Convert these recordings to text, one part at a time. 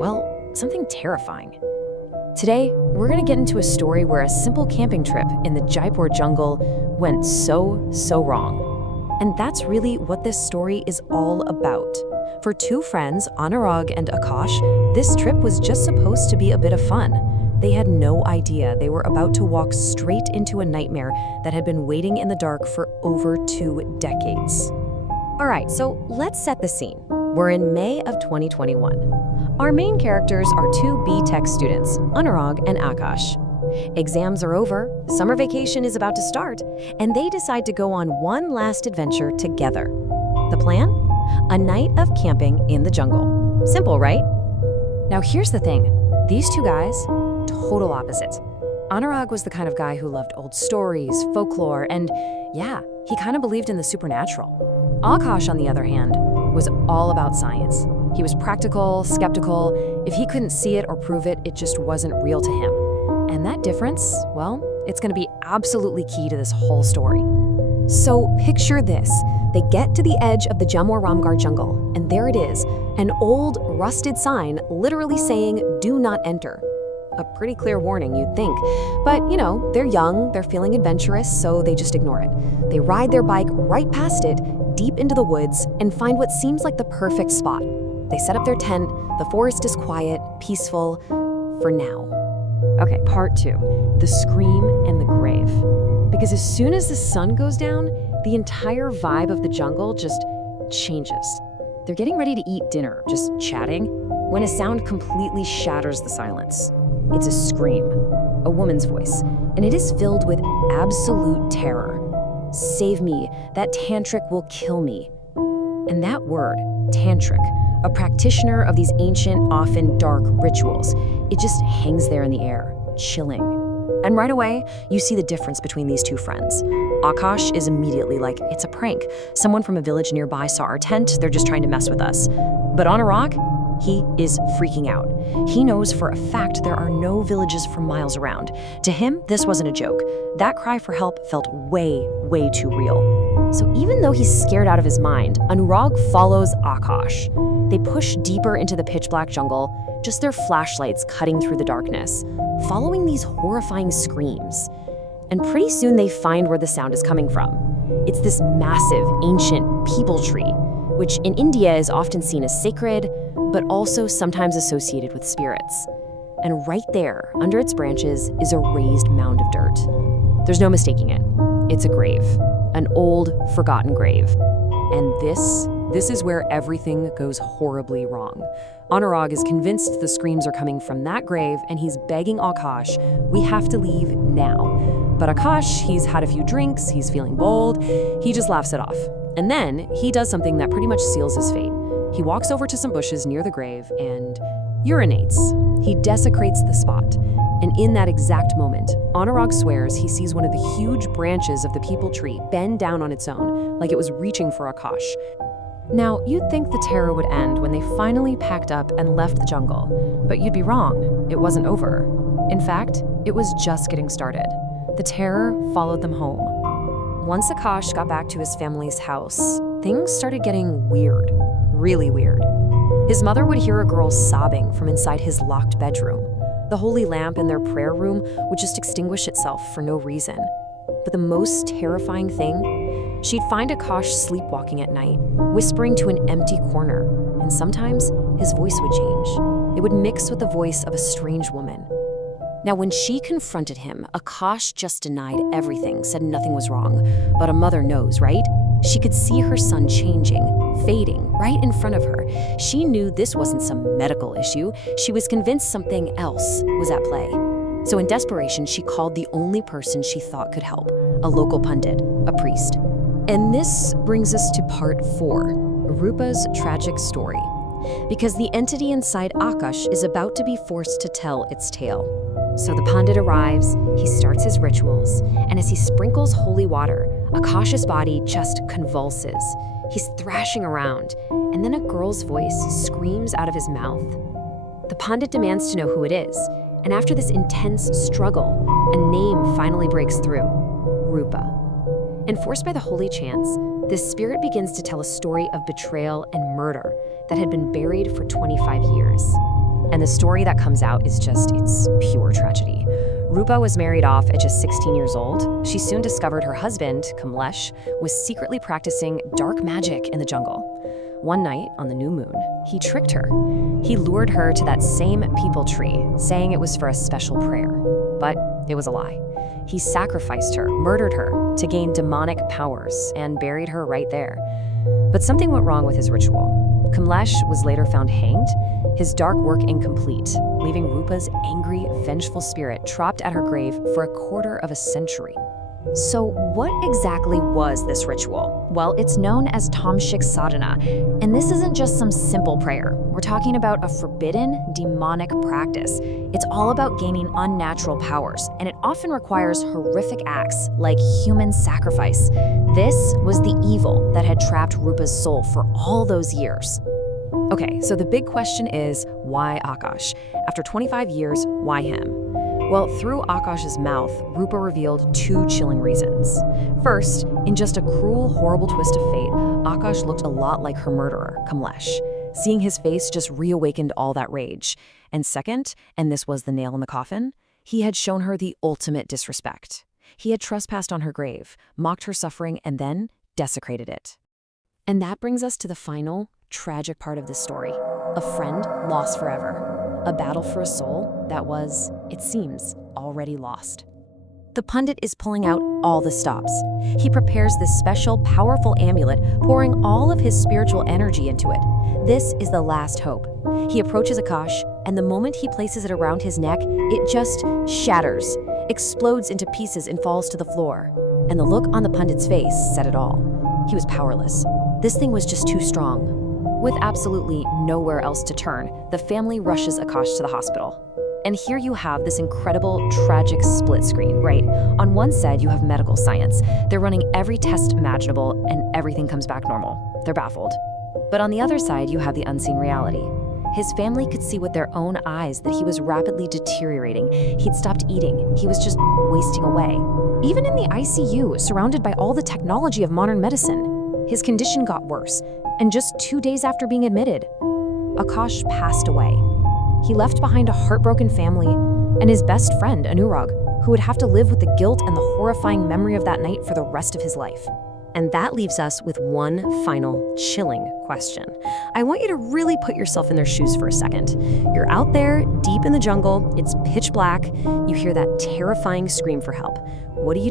well, something terrifying. Today, we're going to get into a story where a simple camping trip in the Jaipur jungle went so wrong. And that's really what this story is all about. For two friends, Anurag and Akash, this trip was just supposed to be a bit of fun. They had no idea they were about to walk straight into a nightmare that had been waiting in the dark for over 2 decades. All right, so let's set the scene. We're in May of 2021. Our main characters are two B.Tech students, Anurag and Akash. Exams are over, summer vacation is about to start, and they decide to go on one last adventure together. The plan? A night of camping in the jungle. Simple, right? Now here's the thing. These two guys, total opposites. Anurag was the kind of guy who loved old stories, folklore, and yeah, he kind of believed in the supernatural. Akash, on the other hand, was all about science. He was practical, skeptical. If he couldn't see it or prove it, it just wasn't real to him. And that difference, well, it's going to be absolutely key to this whole story. So picture this. They get to the edge of the Jammu Ramgarh jungle, and there it is, an old, rusted sign literally saying, "Do not enter." A pretty clear warning, you'd think. But, they're young, they're feeling adventurous, so they just ignore it. They ride their bike right past it, deep into the woods, and find what seems like the perfect spot. They set up their tent, the forest is quiet, peaceful, for now. Okay, part 2, the scream and the grave. Because as soon as the sun goes down, the entire vibe of the jungle just changes. They're getting ready to eat dinner, just chatting, when a sound completely shatters the silence. It's a scream, a woman's voice, and it is filled with absolute terror. "Save me, that tantric will kill me." And that word, tantric, a practitioner of these ancient, often dark rituals, it just hangs there in the air, chilling. And right away, you see the difference between these two friends. Akash is immediately like, "It's a prank. Someone from a village nearby saw our tent, they're just trying to mess with us." But Anurag, he is freaking out. He knows for a fact there are no villages for miles around. To him, this wasn't a joke. That cry for help felt way too real. So even though he's scared out of his mind, Anurag follows Akash. They push deeper into the pitch-black jungle, just their flashlights cutting through the darkness, following these horrifying screams. And pretty soon they find where the sound is coming from. It's this massive, ancient peepal tree, which in India is often seen as sacred, but also sometimes associated with spirits. And right there, under its branches, is a raised mound of dirt. There's no mistaking it. It's a grave, an old, forgotten grave. And this is where everything goes horribly wrong. Anurag is convinced the screams are coming from that grave, and he's begging Akash, "We have to leave now." But Akash, he's had a few drinks, he's feeling bold, he just laughs it off. And then he does something that pretty much seals his fate. He walks over to some bushes near the grave and urinates. He desecrates the spot. And in that exact moment, Anurag swears he sees one of the huge branches of the peepal tree bend down on its own, like it was reaching for Akash. Now, you'd think the terror would end when they finally packed up and left the jungle, but you'd be wrong. It wasn't over. In fact, it was just getting started. The terror followed them home. Once Akash got back to his family's house, things started getting weird, really weird. His mother would hear a girl sobbing from inside his locked bedroom. The holy lamp in their prayer room would just extinguish itself for no reason. But the most terrifying thing, she'd find Akash sleepwalking at night, whispering to an empty corner, and sometimes his voice would change. It would mix with the voice of a strange woman. Now, when she confronted him, Akash just denied everything, said nothing was wrong. But a mother knows, right? She could see her son changing, fading, right in front of her. She knew this wasn't some medical issue. She was convinced something else was at play. So in desperation, she called the only person she thought could help, a local pundit, a priest. And this brings us to part 4, Rupa's tragic story. Because the entity inside Akash is about to be forced to tell its tale. So the Pandit arrives, he starts his rituals, and as he sprinkles holy water, Akash's body just convulses. He's thrashing around, and then a girl's voice screams out of his mouth. The Pandit demands to know who it is, and after this intense struggle, a name finally breaks through, Rupa. Enforced by the holy chants, this spirit begins to tell a story of betrayal and murder that had been buried for 25 years. And the story that comes out is it's pure tragedy. Rupa was married off at just 16 years old. She soon discovered her husband, Kamlesh, was secretly practicing dark magic in the jungle. One night, on the new moon, he tricked her. He lured her to that same peepal tree, saying it was for a special prayer. But it was a lie. He sacrificed her, murdered her, to gain demonic powers, and buried her right there. But something went wrong with his ritual. Kamlesh was later found hanged, his dark work incomplete, leaving Rupa's angry, vengeful spirit trapped at her grave for a quarter of a century. So what exactly was this ritual? Well, it's known as Tamshik sadhana, and this isn't just some simple prayer. We're talking about a forbidden, demonic practice. It's all about gaining unnatural powers, and it often requires horrific acts like human sacrifice. This was the evil that had trapped Rupa's soul for all those years. Okay, so the big question is, why Akash? After 25 years, why him? Well, through Akash's mouth, Rupa revealed two chilling reasons. First, in just a cruel, horrible twist of fate, Akash looked a lot like her murderer, Kamlesh. Seeing his face just reawakened all that rage. And second, and this was the nail in the coffin, he had shown her the ultimate disrespect. He had trespassed on her grave, mocked her suffering, and then desecrated it. And that brings us to the final, tragic part of this story. A friend lost forever. A battle for a soul that was, it seems, already lost. The pundit is pulling out all the stops. He prepares this special, powerful amulet, pouring all of his spiritual energy into it. This is the last hope. He approaches Akash, and the moment he places it around his neck, it just shatters, explodes into pieces and falls to the floor. And the look on the pundit's face said it all. He was powerless. This thing was just too strong. With absolutely nowhere else to turn, the family rushes Akash to the hospital. And here you have this incredible, tragic split screen, right? On one side, you have medical science. They're running every test imaginable, and everything comes back normal. They're baffled. But on the other side, you have the unseen reality. His family could see with their own eyes that he was rapidly deteriorating. He'd stopped eating. He was just wasting away. Even in the ICU, surrounded by all the technology of modern medicine, his condition got worse. And just 2 days after being admitted, Akash passed away. He left behind a heartbroken family and his best friend, Anurag, who would have to live with the guilt and the horrifying memory of that night for the rest of his life. And that leaves us with one final chilling question. I want you to really put yourself in their shoes for a second. You're out there, deep in the jungle, it's pitch black, you hear that terrifying scream for help. What do?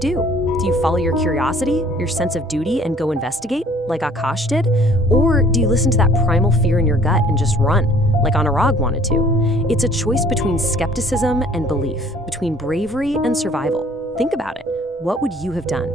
Do you follow your curiosity, your sense of duty, and go investigate, like Akash did? Or do you listen to that primal fear in your gut and just run, like Anurag wanted to? It's a choice between skepticism and belief, between bravery and survival. Think about it. What would you have done?